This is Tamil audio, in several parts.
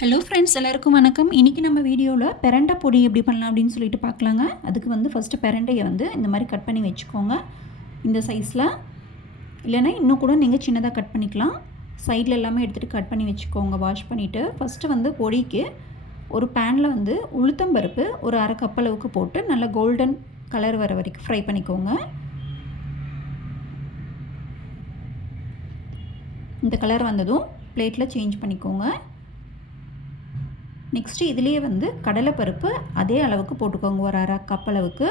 ஹலோ ஃப்ரெண்ட்ஸ், எல்லாருக்கும் வணக்கம். இன்றைக்கி நம்ம வீடியோவில் பிரண்டை பொடி எப்படி பண்ணலாம் அப்படின்னு சொல்லிட்டு பார்க்கலாங்க. அதுக்கு வந்து ஃபஸ்ட்டு பிரண்டையை வந்து இந்த மாதிரி கட் பண்ணி வச்சுக்கோங்க. இந்த சைஸில் இல்லைன்னா இன்னும் கூட நீங்கள் சின்னதாக கட் பண்ணிக்கலாம். சைடில் எல்லாமே எடுத்துகிட்டு கட் பண்ணி வச்சுக்கோங்க. வாஷ் பண்ணிவிட்டு ஃபஸ்ட்டு வந்து பொடிக்கு ஒரு பேனில் வந்து உளுத்தம்பருப்பு ஒரு அரை கப் அளவுக்கு போட்டு நல்லா கோல்டன் கலர் வர வரைக்கும் ஃப்ரை பண்ணிக்கோங்க. இந்த கலர் வந்ததும் பிளேட்டில் சேஞ்ச் பண்ணிக்கோங்க. நெக்ஸ்ட்டு இதுலேயே வந்து கடலைப்பருப்பு அதே அளவுக்கு போட்டுக்கோங்க, ஒரு அரை கப் அளவுக்கு.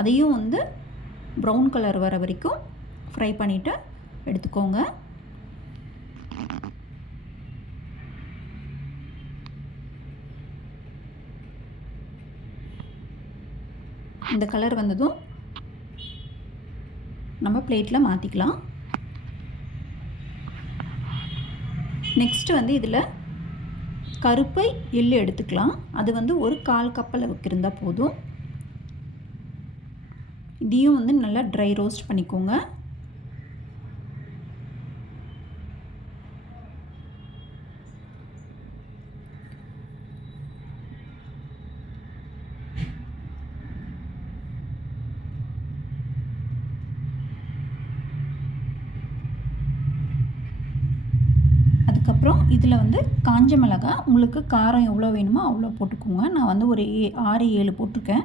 அதையும் வந்து ப்ரௌன் கலர் வர வரைக்கும் ஃப்ரை பண்ணிவிட்டு எடுத்துக்கோங்க. இந்த கலர் வந்ததும் நம்ம பிளேட்டில் மாற்றிக்கலாம். நெக்ஸ்ட்டு வந்து இதில் கருப்பை எள்ளு எடுத்துக்கலாம். அது வந்து ஒரு 1/4 கப் அளவுக்கு இருந்தால் போதும். இதையும் வந்து நல்லா ட்ரை ரோஸ்ட் பண்ணிக்கோங்க. அதுக்கப்புறம் இதில் வந்து காஞ்ச மிளகாய் உங்களுக்கு காரம் எவ்வளோ வேணுமோ அவ்வளோ போட்டுக்கோங்க. நான் வந்து ஒரு 6-7 போட்டிருக்கேன்.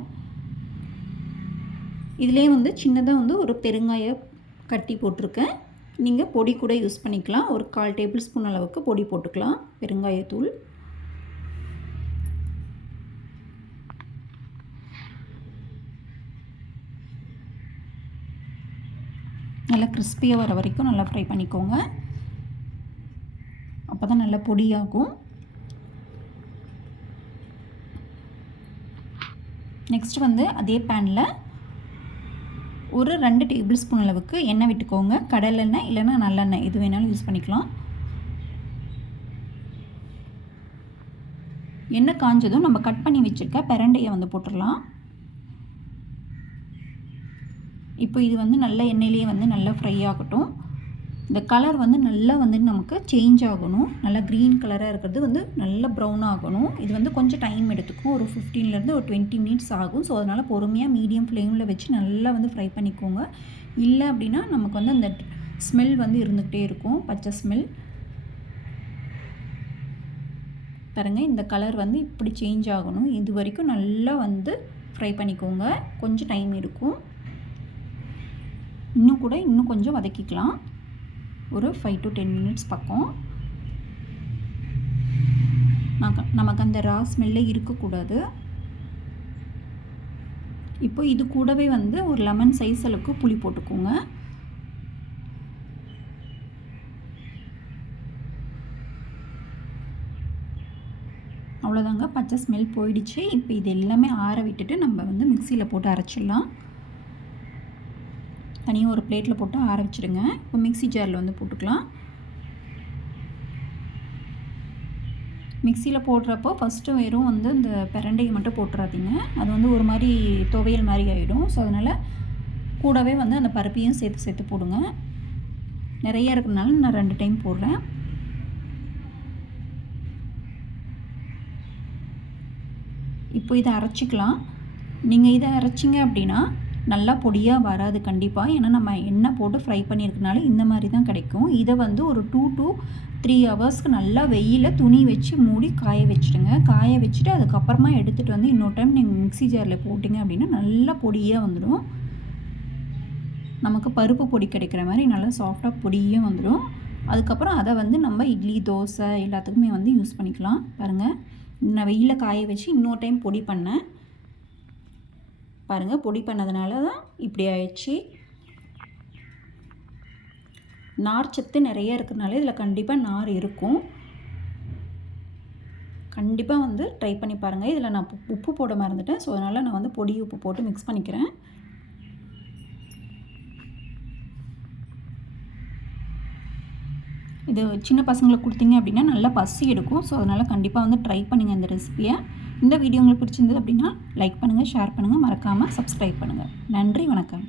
இதிலே வந்து சின்னதாக வந்து ஒரு பெருங்காயம் கட்டி போட்டிருக்கேன். நீங்கள் பொடி கூட யூஸ் பண்ணிக்கலாம். ஒரு 1/4 டேபிள் ஸ்பூன் அளவுக்கு பொடி போட்டுக்கலாம், பெருங்காயத்தூள். நல்லா கிறிஸ்பியாக வர வரைக்கும் நல்லா ஃப்ரை பண்ணிக்கோங்க. அப்போ தான் நல்லா பொடியாகும். நெக்ஸ்ட் வந்து அதே பேனில் ஒரு 2 டேபிள் ஸ்பூன் அளவுக்கு எண்ணெய் விட்டுக்கோங்க. கடலெண்ணெய் இல்லைன்னா நல்லெண்ணெய் எது வேணாலும் யூஸ் பண்ணிக்கலாம். எண்ணெய் காஞ்சதும் நம்ம கட் பண்ணி வச்சுருக்க பிரண்டையை வந்து போட்டுடலாம். இப்போ இது வந்து நல்ல எண்ணெயிலேயே வந்து நல்லா ஃப்ரை ஆகட்டும். இந்த கலர் வந்து நல்லா வந்து நமக்கு சேஞ்ச் ஆகணும். நல்லா க்ரீன் கலராக இருக்கிறது வந்து நல்லா ப்ரௌன் ஆகணும். இது வந்து கொஞ்சம் டைம் எடுத்துக்கும். ஒரு 15லேருந்து ஒரு 20 மினிட்ஸ் ஆகும். ஸோ அதனால் பொறுமையாக மீடியம் ஃப்ளேமில் வச்சு நல்லா வந்து ஃப்ரை பண்ணிக்கோங்க. இல்லை அப்படின்னா நமக்கு வந்து அந்த ஸ்மெல் வந்து இருந்துக்கிட்டே இருக்கும், பச்சை ஸ்மெல். பாருங்கள், இந்த கலர் வந்து இப்படி சேஞ்ச் ஆகணும். இது வரைக்கும் நல்லா வந்து ஃப்ரை பண்ணிக்கோங்க. கொஞ்சம் டைம் எடுக்கும். இன்னும் கொஞ்சம் வதக்கிக்கலாம். ஒரு 5 to 10 மினிட்ஸ் பக்கம். நமக்கு அந்த ரா ஸ்மெல்லே இருக்கக்கூடாது. இப்போ இது கூடவே வந்து ஒரு லெமன் சைஸ் அளவுக்கு புளி போட்டுக்கோங்க. அவ்வளோதாங்க, பச்சை ஸ்மெல் போயிடுச்சு. இப்போ இது எல்லாமே ஆற விட்டுட்டு நம்ம வந்து மிக்சியில் போட்டு அரைச்சிடலாம். தனியாக ஒரு பிளேட்டில் போட்டு ஆற வச்சுடுங்க. இப்போ மிக்ஸி ஜாரில் வந்து போட்டுக்கலாம். மிக்சியில் போடுறப்போ ஃபஸ்ட்டு வெறும் வந்து இந்த பிரண்டையை மட்டும் போட்டுறாதீங்க. அது வந்து ஒரு மாதிரி துவையல் மாதிரி ஆகிடும். ஸோ அதனால் கூடவே வந்து அந்த பருப்பையும் சேர்த்து போடுங்க. நிறைய இருக்கிறதுனால நான் 2 டைம் போடுறேன். இப்போ இதை அரைச்சிக்கலாம். நீங்கள் இதை அரைச்சிங்க அப்படின்னா நல்லா பொடியாக வராது கண்டிப்பாக. ஏன்னா நம்ம எண்ணெய் போட்டு ஃப்ரை பண்ணியிருக்கனால இந்த மாதிரி தான் கிடைக்கும். இதை வந்து ஒரு 2 to 3 ஹவர்ஸ்க்கு நல்லா வெயிலில் துணி வச்சு மூடி காய வச்சுடுங்க. காய வச்சுட்டு அதுக்கப்புறமா எடுத்துகிட்டு வந்து இன்னொரு டைம் நீங்கள் மிக்ஸி ஜாரில் போட்டிங்க அப்படின்னா நல்லா பொடியாக வந்துடும். நமக்கு பருப்பு பொடி கிடைக்கிற மாதிரி நல்லா சாஃப்டாக பொடியாக வந்துடும். அதுக்கப்புறம் அதை வந்து நம்ம இட்லி, தோசை எல்லாத்துக்குமே வந்து யூஸ் பண்ணிக்கலாம். பாருங்கள், நான் வெயிலில் காய வச்சு இன்னொரு டைம் பொடி பண்ணேன். பாருங்கள், பொடி பண்ணதுனால தான் இப்படி ஆயிடுச்சு. நார் சத்து நிறைய இருக்கிறதுனால இதில் கண்டிப்பாக நார் இருக்கும். கண்டிப்பாக வந்து ட்ரை பண்ணி பாருங்கள். இதில் நான் உப்பு போட மறந்துட்டேன். ஸோ அதனால் நான் வந்து பொடி உப்பு போட்டு மிக்ஸ் பண்ணிக்கிறேன். இது சின்ன பசங்களுக்கு கொடுத்தீங்க அப்படின்னா நல்லா பசி எடுக்கும். ஸோ அதனால் கண்டிப்பாக வந்து ட்ரை பண்ணுங்கள் இந்த ரெசிபியை. இந்த வீடியோ உங்களுக்கு பிடிச்சிருந்தது அப்படின்னா லைக் பண்ணுங்கள், ஷேர் பண்ணுங்கள், மறக்காமல் சப்ஸ்கிரைப் பண்ணுங்கள். நன்றி, வணக்கம்.